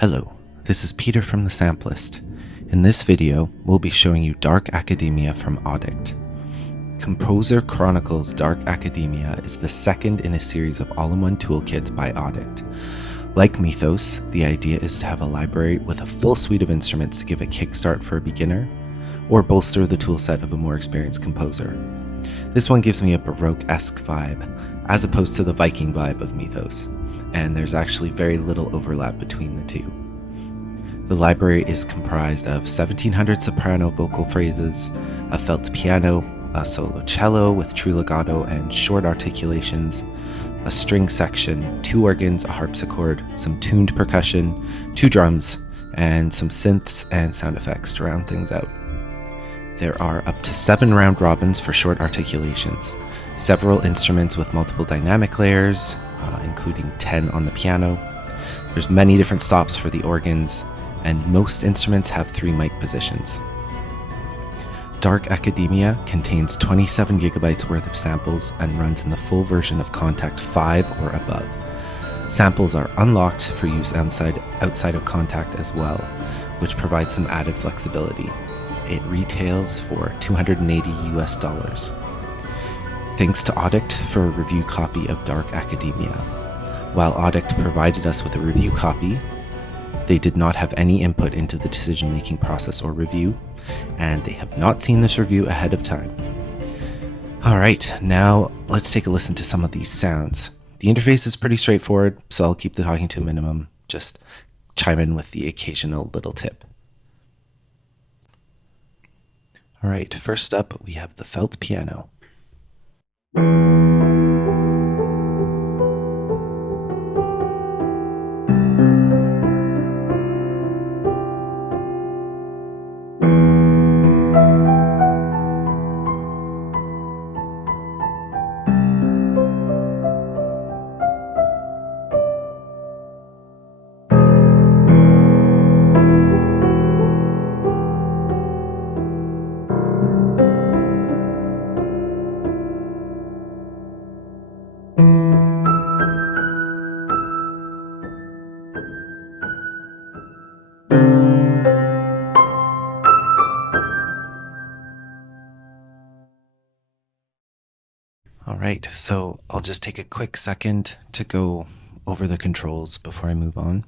Hello, this is Peter from the Sampleist. In this video, we'll be showing you Dark Academia from Auddict. Composer Chronicles Dark Academia is the second in a series of all-in-one toolkits by Auddict. Like Mythos, the idea is to have a library with a full suite of instruments to give a kickstart for a beginner, or bolster the toolset of a more experienced composer. This one gives me a Baroque-esque vibe, as opposed to the Viking vibe of Mythos, and there's actually very little overlap between the two. The library is comprised of 1700 soprano vocal phrases, a felt piano, a solo cello with true legato and short articulations, a string section, 2 organs, a harpsichord, some tuned percussion, 2 drums, and some synths and sound effects to round things out. There are up to 7 round robins for short articulations, several instruments with multiple dynamic layers, including 10 on the piano. There's many different stops for the organs, and most instruments have 3 mic positions. Dark Academia contains 27 gigabytes worth of samples and runs in the full version of Kontakt 5 or above. Samples are unlocked for use outside of Kontakt as well, which provides some added flexibility. It retails for $280 US. Thanks to Auddict for a review copy of Dark Academia. While Auddict provided us with a review copy, they did not have any input into the decision-making process or review, and they have not seen this review ahead of time. Alright, now let's take a listen to some of these sounds. The interface is pretty straightforward, so I'll keep the talking to a minimum, just chime in with the occasional little tip. Alright, first up we have the felt piano. Alright, so I'll just take a quick second to go over the controls before I move on.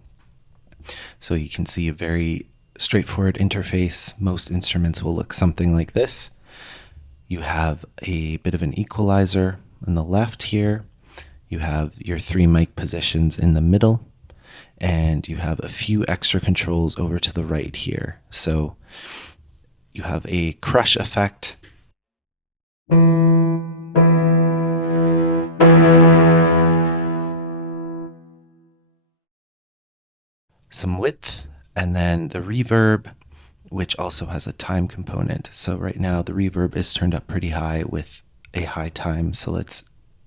So you can see a very straightforward interface. Most instruments will look something like this. You have a bit of an equalizer on the left here. You have your 3 mic positions in the middle, and you have a few extra controls over to the right here. So you have a crush effect. Some width, and then the reverb, which also has a time component. So right now the reverb is turned up pretty high with a high time, so let's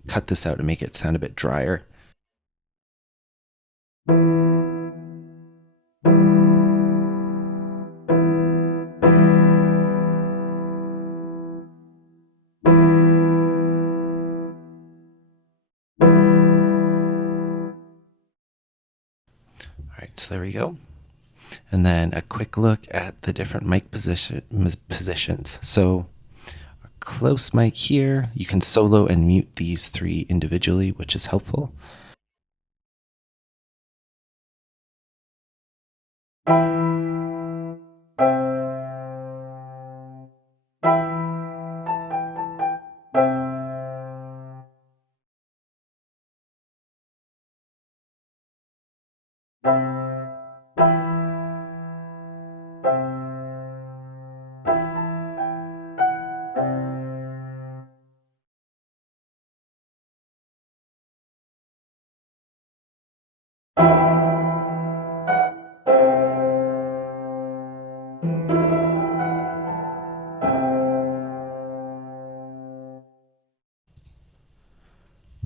cut this out and make it sound a bit drier. Alright, so there we go. And then a quick look at the different mic positions. So a close mic here, you can solo and mute these 3 individually, which is helpful.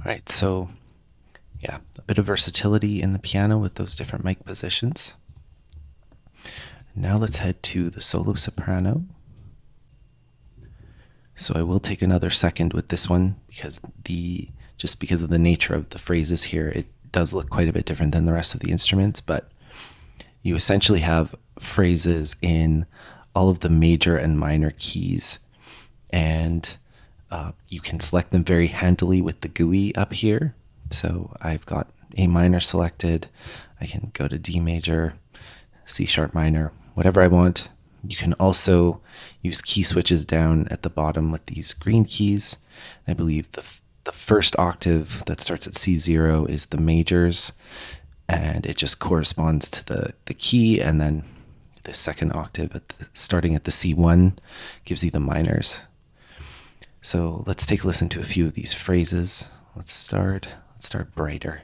Right, so yeah, a bit of versatility in the piano with those different mic positions. Now let's head to the solo soprano. So I will take another second with this one because just because of the nature of the phrases here, it does look quite a bit different than the rest of the instruments, but you essentially have phrases in all of the major and minor keys, and you can select them very handily with the GUI up here. So I've got A minor selected. I can go to D major, C sharp minor, whatever I want. You can also use key switches down at the bottom with these green keys. I believe the first octave that starts at C0 is the majors, and it just corresponds to the key, and then the second octave starting at the C1 gives you the minors. So let's take a listen to a few of these phrases. Let's start brighter.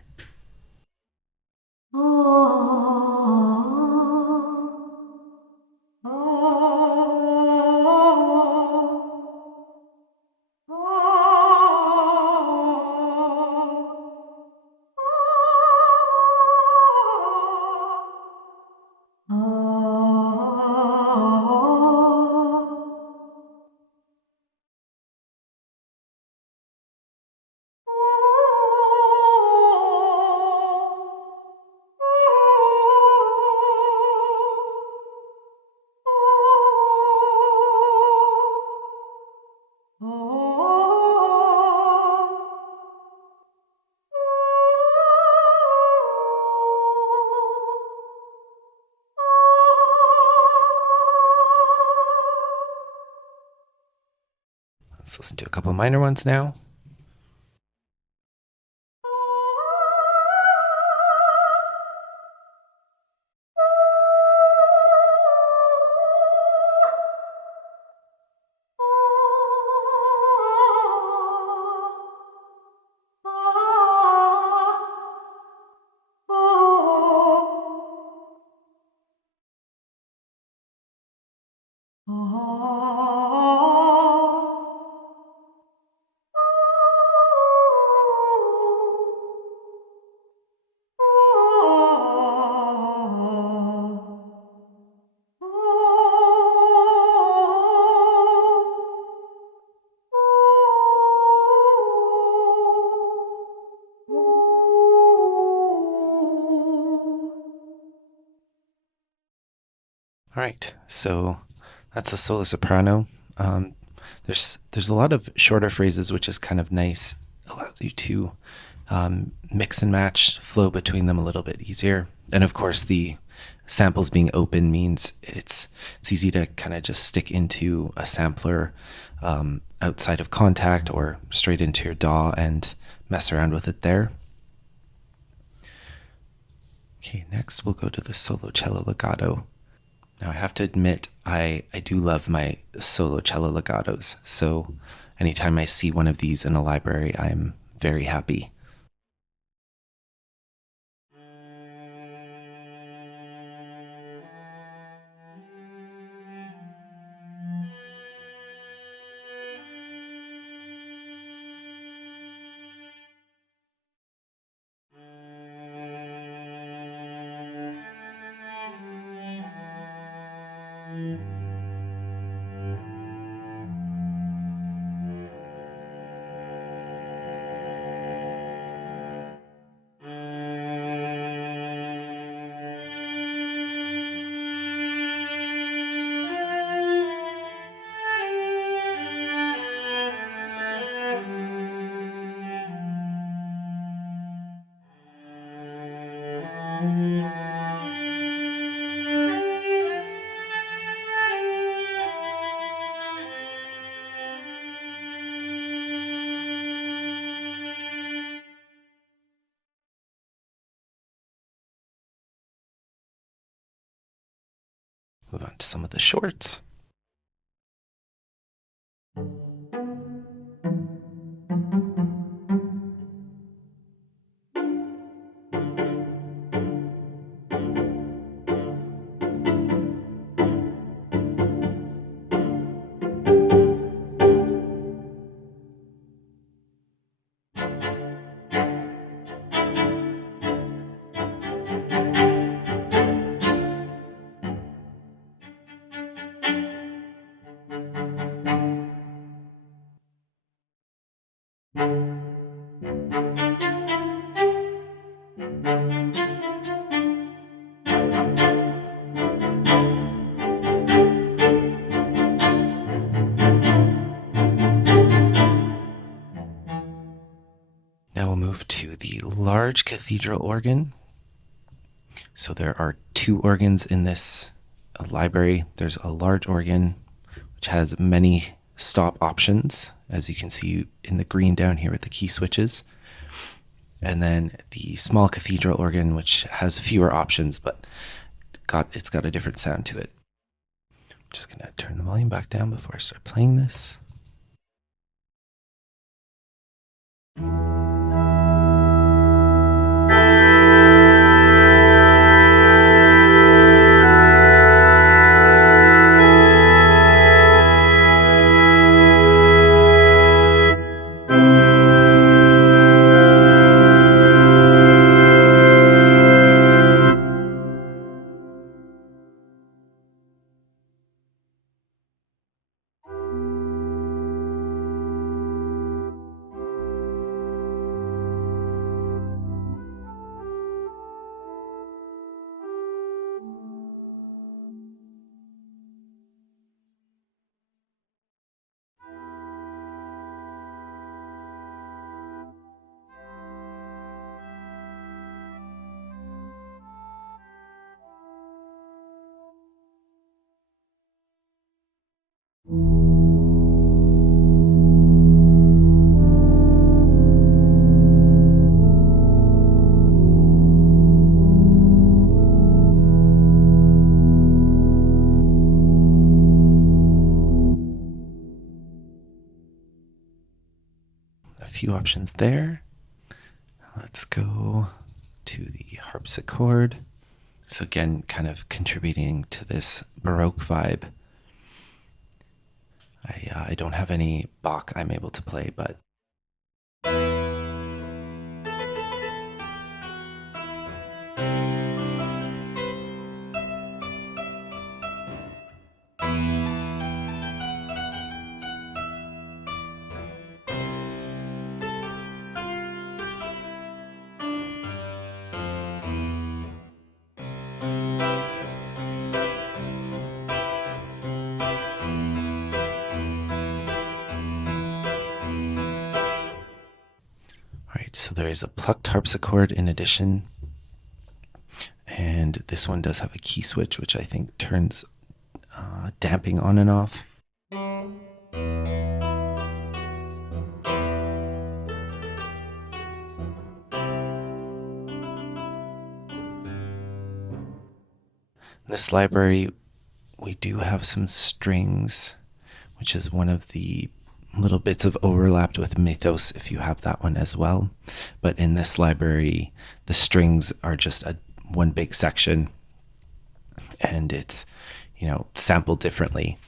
Let's listen to a couple of minor ones now. All right, so that's the solo soprano. There's a lot of shorter phrases, which is kind of nice. Allows you to mix and match, flow between them a little bit easier. And of course, the samples being open means it's easy to kind of just stick into a sampler outside of Kontakt or straight into your DAW and mess around with it there. Okay, next we'll go to the solo cello legato. Now I have to admit, I do love my solo cello legatos, so anytime I see one of these in a library, I'm very happy. Move on to some of the shorts. Now we'll move to the large cathedral organ. So there are two organs in this library. There's a large organ, which has many stop options, as you can see in the green down here with the key switches. And then the small cathedral organ, which has fewer options, but it's got a different sound to it. I'm just going to turn the volume back down before I start playing this. A few options there. Let's go to the harpsichord. So again, kind of contributing to this Baroque vibe. I don't have any Bach I'm able to play, but so there is a plucked harpsichord in addition, and this one does have a key switch, which I think turns damping on and off. In this library, we do have some strings, which is one of the little bits of overlap with Mythos if you have that one as well. But in this library, the strings are just one big section, and it's, sampled differently.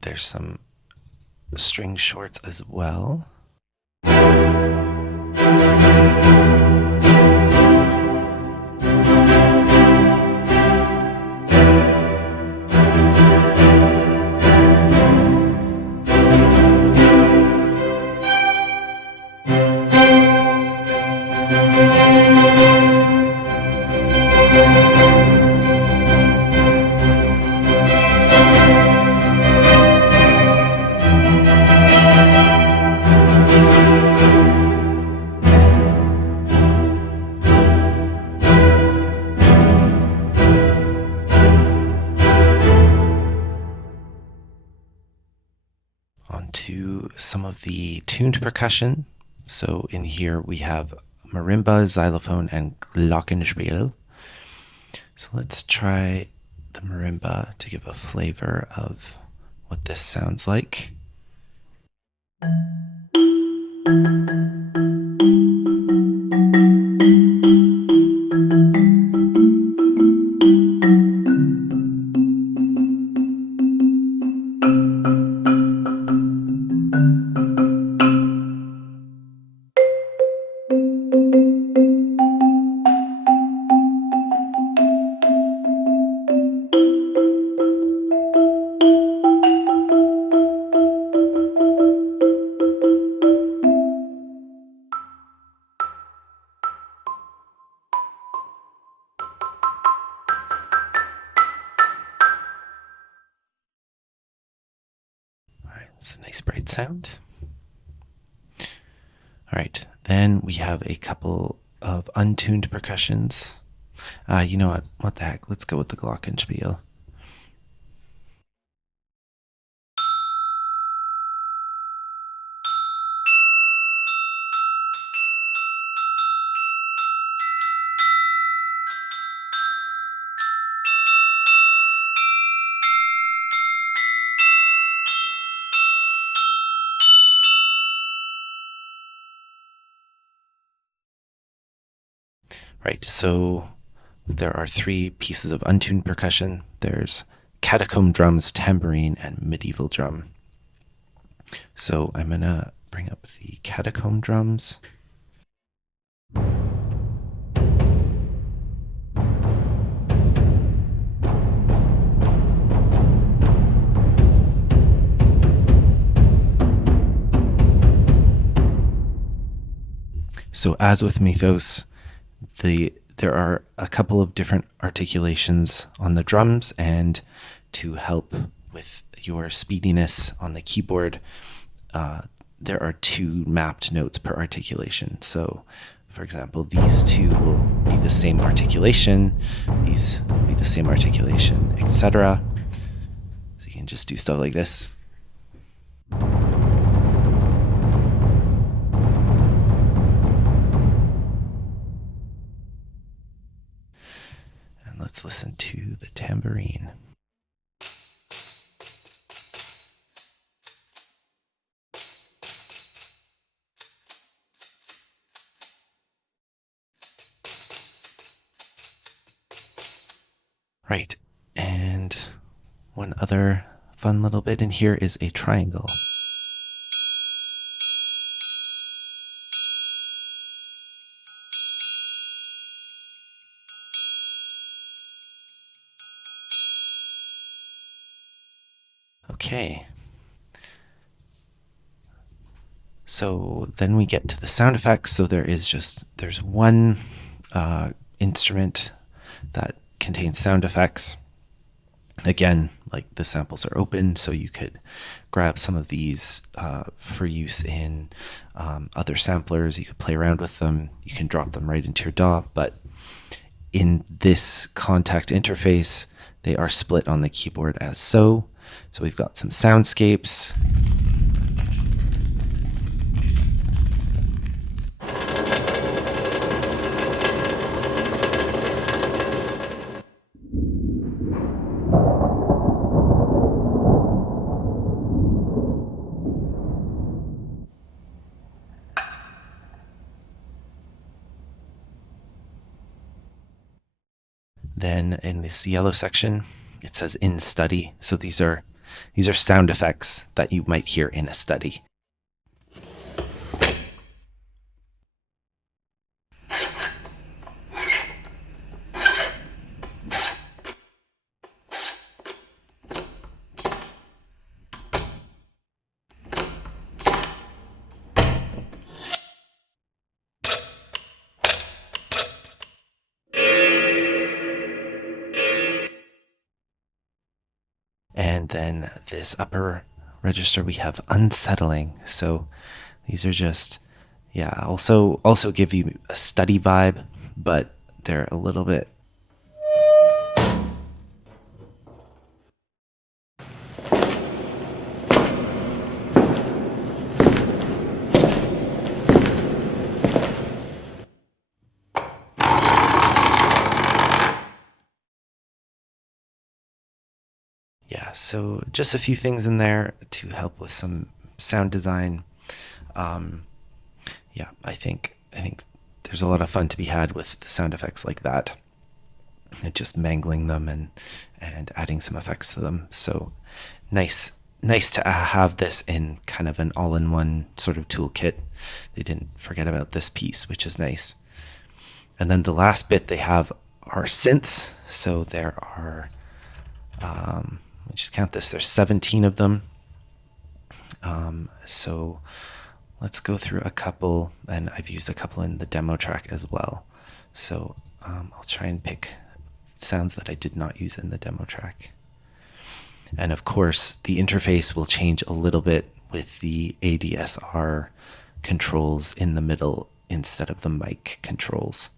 There's some string shorts as well. Onto some of the tuned percussion. So in here we have marimba, xylophone, and glockenspiel. So let's try the marimba to give a flavor of what this sounds like. It's a nice bright sound. All right, then we have a couple of untuned percussions. You know what? What the heck? Let's go with the glockenspiel. Right, so there are three pieces of untuned percussion. There's catacomb drums, tambourine, and medieval drum. So I'm gonna bring up the catacomb drums. So as with Mythos, there are a couple of different articulations on the drums, and to help with your speediness on the keyboard, there are two mapped notes per articulation. So for example, these two will be the same articulation, these will be the same articulation, etc. So you can just do stuff like this. Let's listen to the tambourine. Right, and one other fun little bit in here is a triangle. Okay. So then we get to the sound effects. So there's one instrument that contains sound effects. Again, like the samples are open, so you could grab some of these for use in other samplers. You could play around with them. You can drop them right into your DAW, but in this Kontakt interface, they are split on the keyboard as so. So we've got some soundscapes. Then in this yellow section, it says in study. So these are sound effects that you might hear in a study. And then this upper register, we have unsettling. So these are just, yeah, also give you a study vibe, but they're a little bit. Yeah, so just a few things in there to help with some sound design. Yeah, I think there's a lot of fun to be had with the sound effects like that, and just mangling them and adding some effects to them. So nice to have this in kind of an all-in-one sort of toolkit. They didn't forget about this piece, which is nice. And then the last bit they have are synths. So there are let me just count this. There's 17 of them. So let's go through a couple, and I've used a couple in the demo track as well. So I'll try and pick sounds that I did not use in the demo track. And of course, the interface will change a little bit with the ADSR controls in the middle instead of the mic controls.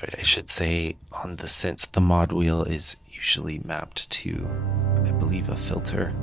That's right, I should say on the synths, the mod wheel is usually mapped to, I believe, a filter.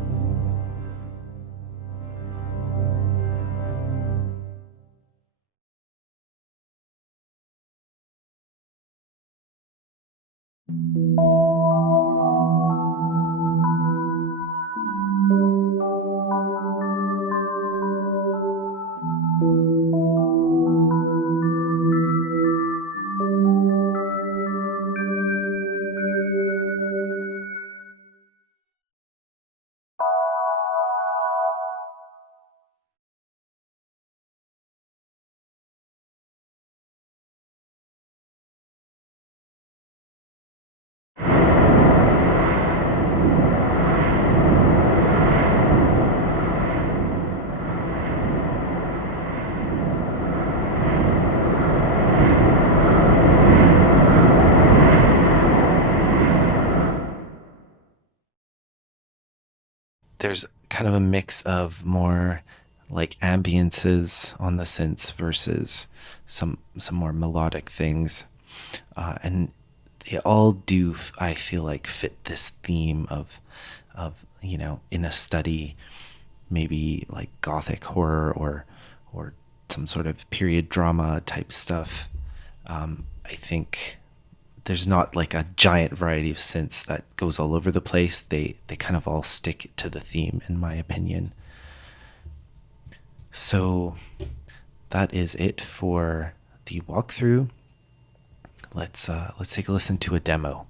There's kind of a mix of more like ambiances on the synths versus some more melodic things, and they all do, I feel like, fit this theme of in a study, maybe like gothic horror or some sort of period drama type stuff. I think there's not like a giant variety of synths that goes all over the place. They kind of all stick to the theme, in my opinion. So that is it for the walkthrough. Let's take a listen to a demo.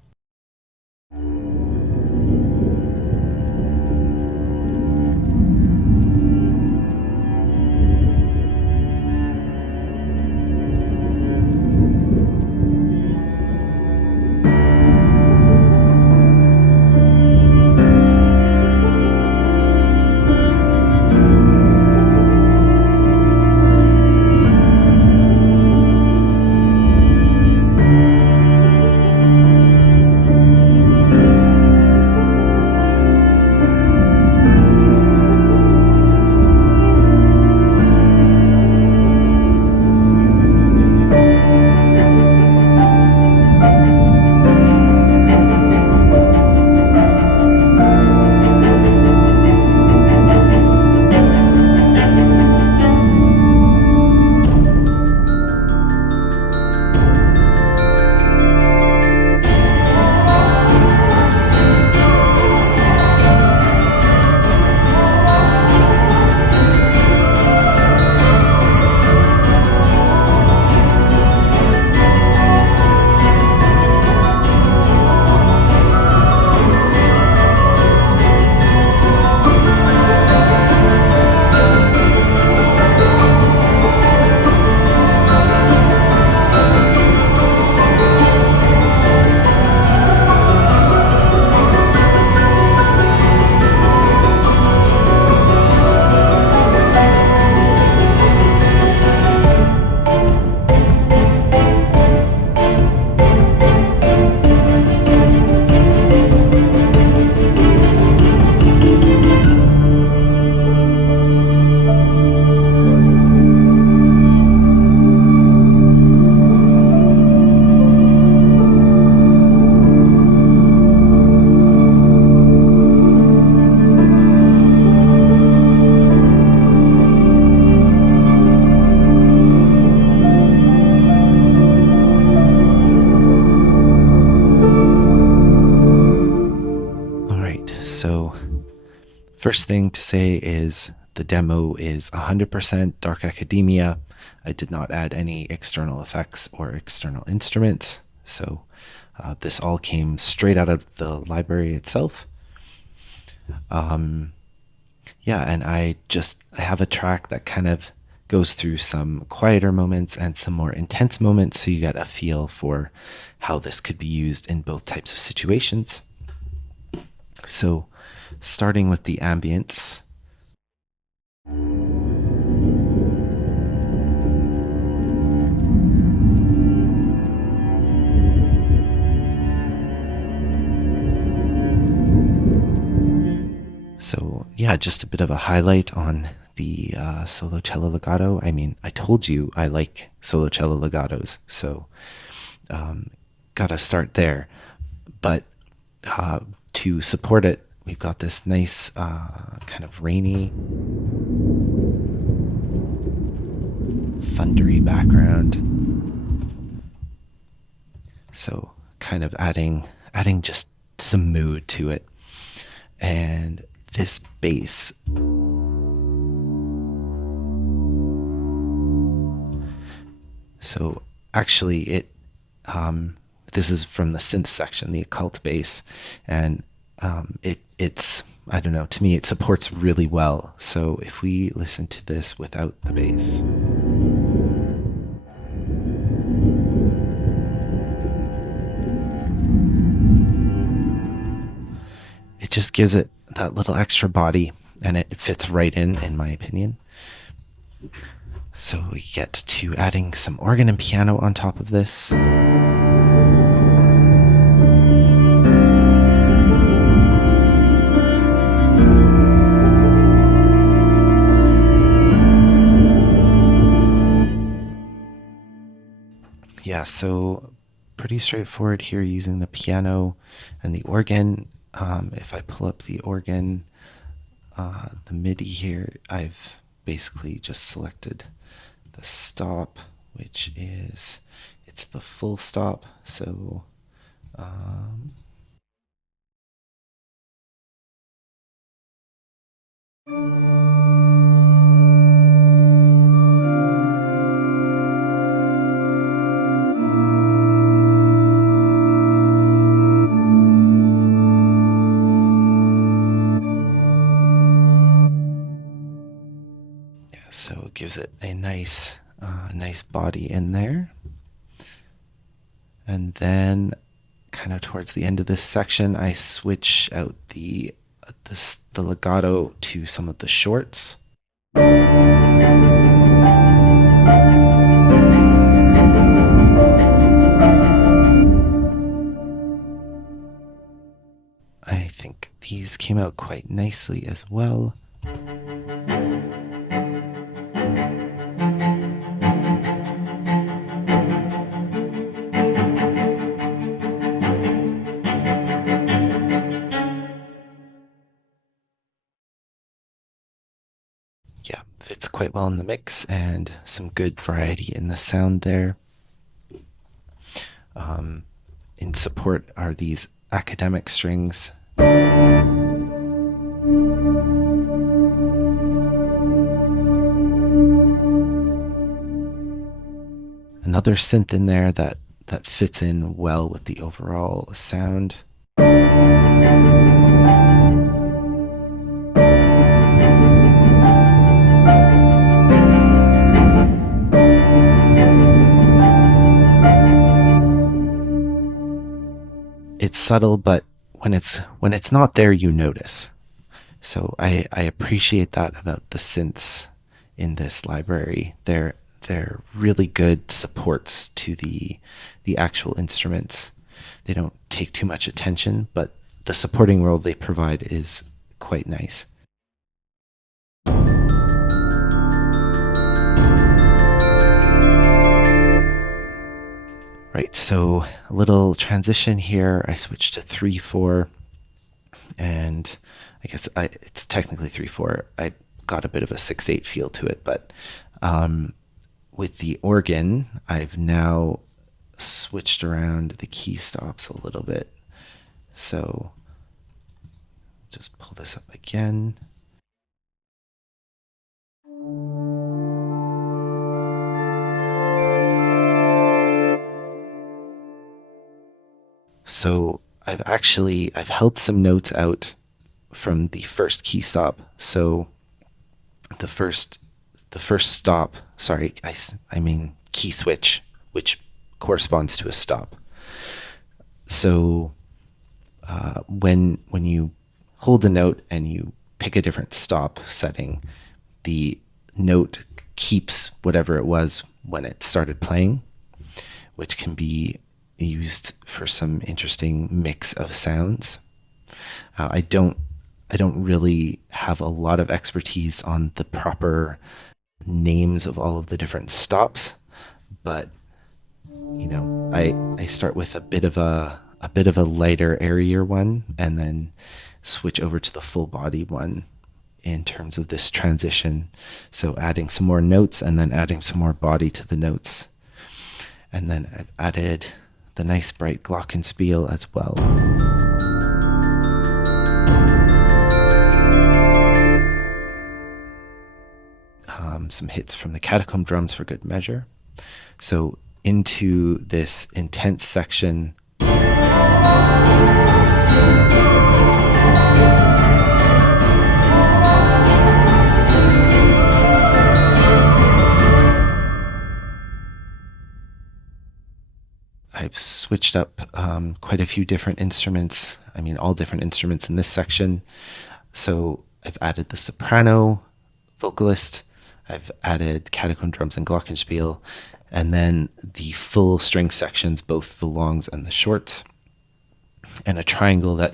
First thing to say is the demo is 100% Dark Academia. I did not add any external effects or external instruments, so this all came straight out of the library itself. Yeah, and I have a track that kind of goes through some quieter moments and some more intense moments, so you get a feel for how this could be used in both types of situations. So starting with the ambience. So yeah, just a bit of a highlight on the solo cello legato. I mean, I told you I like solo cello legatos, so gotta start there. But to support it, we've got this nice kind of rainy, thundery background. So kind of adding just some mood to it. And this bass, so actually it this is from the synth section, the occult bass, and it's I don't know, to me it supports really well. So if we listen to this without the bass, it just gives it that little extra body, and it fits right in my opinion. So we get to adding some organ and piano on top of this. Yeah, so pretty straightforward here using the piano and the organ. If I pull up the organ, the MIDI here, I've basically just selected the stop, which is, it's the full stop. So so it gives it a nice body in there. And then kind of towards the end of this section, I switch out the legato to some of the shorts. I think these came out quite nicely as well. Yeah, fits quite well in the mix, and some good variety in the sound there. In support are these academic strings. Another synth in there that fits in well with the overall sound. It's subtle, but when it's not there, you notice. So I appreciate that about the synths in this library. They're really good supports to the actual instruments. They don't take too much attention, but the supporting role they provide is quite nice. Right, so a little transition here. I switched to 3/4, and I guess it's technically 3/4. I got a bit of a 6/8 feel to it, but with the organ, I've now switched around the key stops a little bit. So just pull this up again. So I've held some notes out from the first key stop. So the first stop, sorry, I mean key switch, which corresponds to a stop. So when you hold a note and you pick a different stop setting, the note keeps whatever it was when it started playing, which can be used for some interesting mix of sounds. I don't really have a lot of expertise on the proper names of all of the different stops, but you know, I start with a bit of a lighter, airier one, and then switch over to the full body one in terms of this transition. So adding some more notes and then adding some more body to the notes. And then I've added the nice bright glockenspiel as well. Some hits from the catacomb drums for good measure. So into this intense section, I've switched up quite a few different instruments. I mean, all different instruments in this section. So I've added the soprano vocalist, I've added catacomb drums and glockenspiel, and then the full string sections, both the longs and the shorts, and a triangle that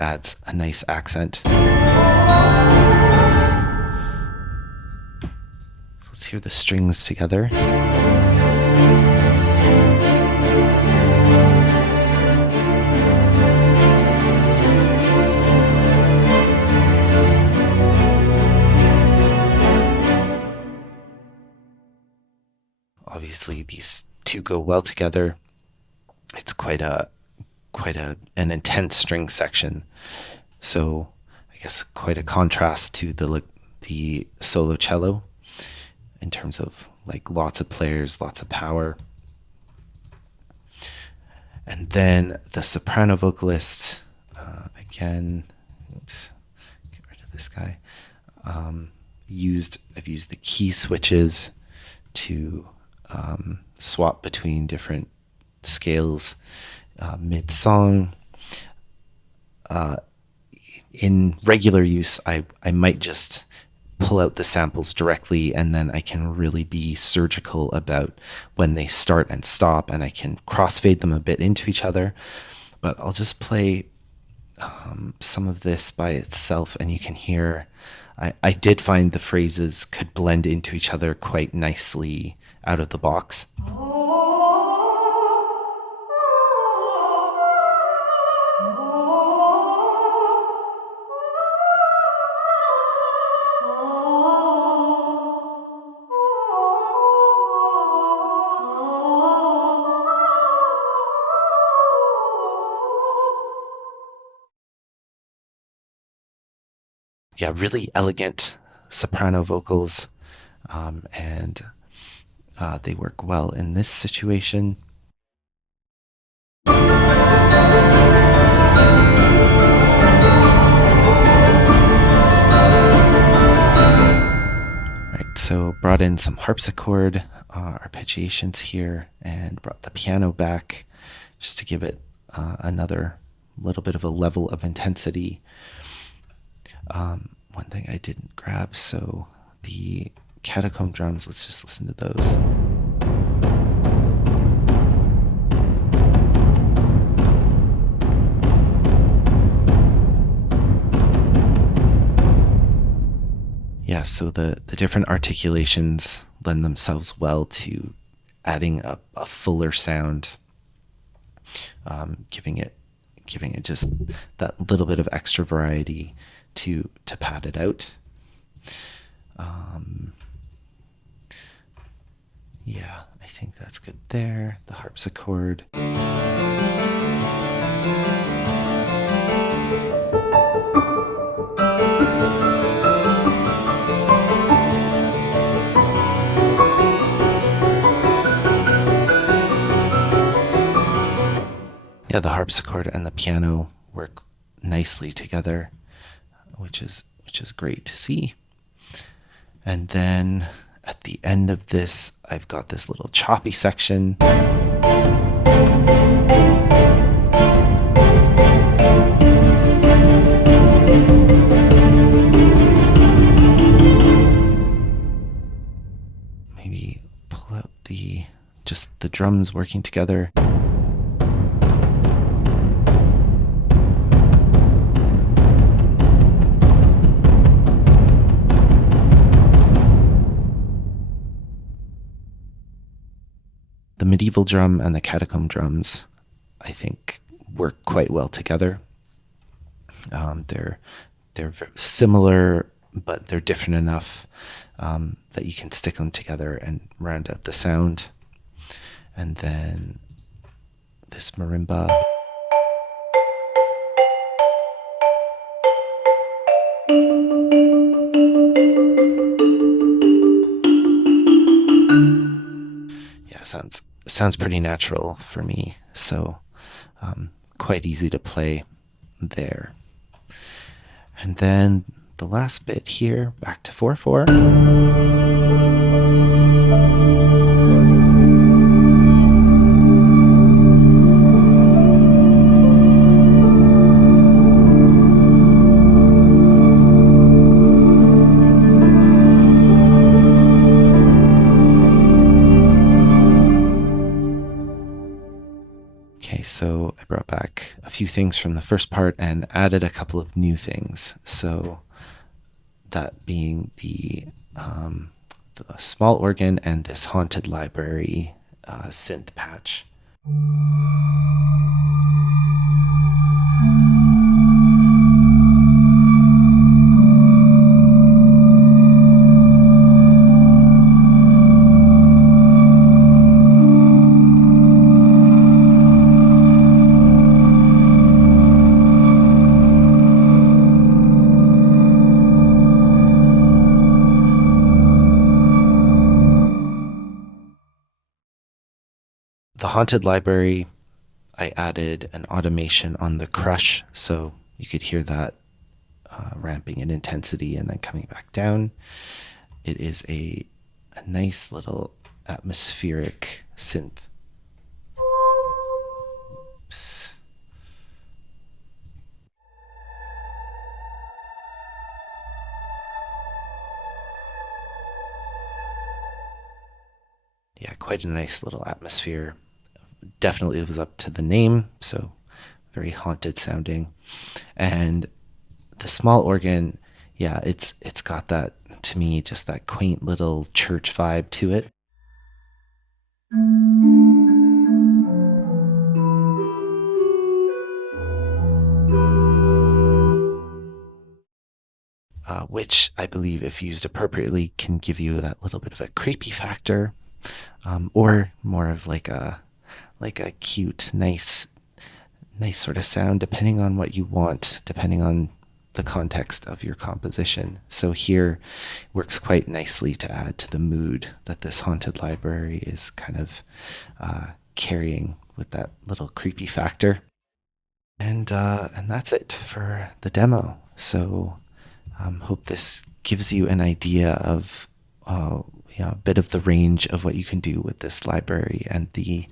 adds a nice accent. So let's hear the strings together. Obviously, these two go well together. It's quite an intense string section. So I guess quite a contrast to the solo cello in terms of like lots of players, lots of power. And then the soprano vocalist, again, oops, get rid of this guy. I've used the key switches to swap between different scales mid-song. In regular use, I might just pull out the samples directly, and then I can really be surgical about when they start and stop, and I can crossfade them a bit into each other. But I'll just play some of this by itself, and you can hear I did find the phrases could blend into each other quite nicely out of the box. Yeah, really elegant soprano vocals, and they work well in this situation. Right, so brought in some harpsichord arpeggiations here, and brought the piano back just to give it another little bit of a level of intensity. One thing I didn't grab, so the catacomb drums, let's just listen to those. Yeah, so the different articulations lend themselves well to adding a fuller sound, giving it just that little bit of extra variety to pad it out. Yeah, I think that's good there. The harpsichord. Yeah, the harpsichord and the piano work nicely together, which is great to see. And then at the end of this, I've got this little choppy section. Maybe pull out just the drums working together. The medieval drum and the catacomb drums, I think, work quite well together. They're similar, but they're different enough that you can stick them together and round out the sound. And then this marimba. Yeah, sounds pretty natural for me, so quite easy to play there. And then the last bit here, back to 4/4. Okay, so I brought back a few things from the first part and added a couple of new things. So that being the small organ and this haunted library synth patch. The haunted library, I added an automation on the crush, so you could hear that ramping in intensity and then coming back down. It is a nice little atmospheric synth. Oops. Yeah, quite a nice little atmosphere. Definitely lives up to the name, so very haunted sounding. And the small organ, yeah, it's got that, to me, just that quaint little church vibe to it. Which I believe, if used appropriately, can give you that little bit of a creepy factor, or more of like a cute, nice sort of sound, depending on what you want, depending on the context of your composition. So here works quite nicely to add to the mood that this haunted library is kind of carrying with that little creepy factor. And that's it for the demo. So hope this gives you an idea of a bit of the range of what you can do with this library and the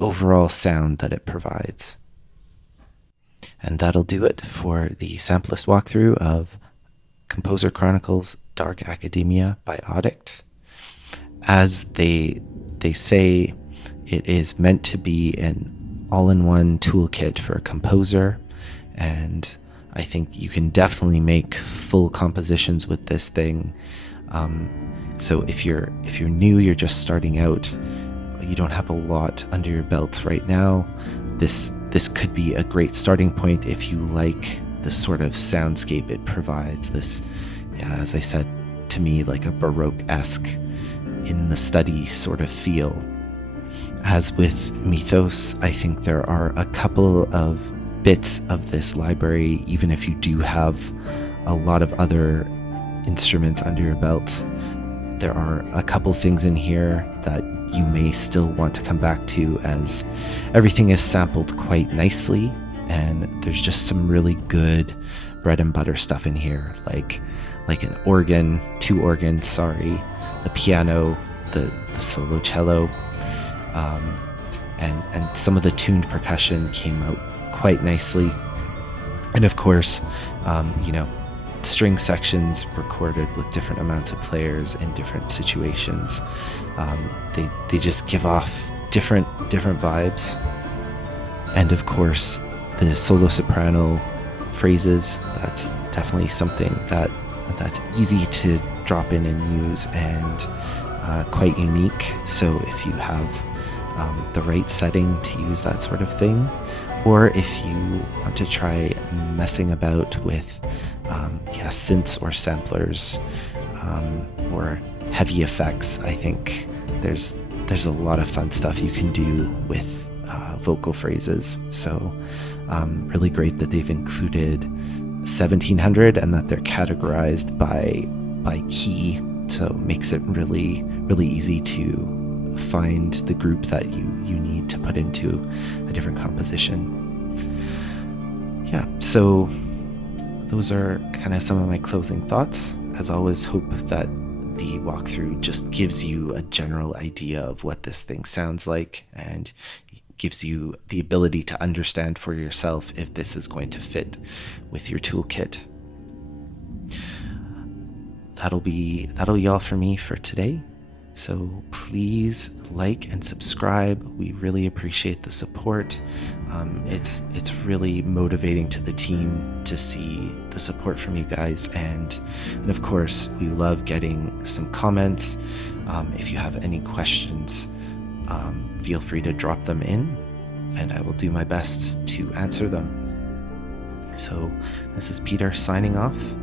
overall sound that it provides. And that'll do it for the Sampleist walkthrough of Composer Chronicles Dark Academia by Auddict. As they say, it is meant to be an all-in-one toolkit for a composer, and I think you can definitely make full compositions with this thing. So if you're new, you're just starting out, you don't have a lot under your belt right now, this could be a great starting point if you like the sort of soundscape it provides. This, yeah, as I said, to me, like a Baroque-esque in the study sort of feel. As with Mythos, I think there are a couple of bits of this library, even if you do have a lot of other instruments under your belt, there are a couple things in here that you may still want to come back to, as everything is sampled quite nicely, and there's just some really good bread and butter stuff in here, like an organ, 2 organs, the piano, the solo cello, and some of the tuned percussion came out quite nicely. And of course, string sections recorded with different amounts of players in different situations. They just give off different vibes. And of course, the solo soprano phrases, that's definitely something that's easy to drop in and use, and quite unique. So if you have the right setting to use that sort of thing, or if you want to try messing about with synths or samplers, or heavy effects, I think there's a lot of fun stuff you can do with vocal phrases. So really great that they've included 1700 and that they're categorized by key, so it makes it really easy to find the group that you need to put into a different composition. Yeah, so those are kind of some of my closing thoughts. As always, hope that the walkthrough just gives you a general idea of what this thing sounds like, and gives you the ability to understand for yourself if this is going to fit with your toolkit. That'll be all for me for today. So please like and subscribe. We really appreciate the support. It's really motivating to the team to see the support from you guys, and of course we love getting some comments. If you have any questions, feel free to drop them in, and I will do my best to answer them. So this is Peter signing off.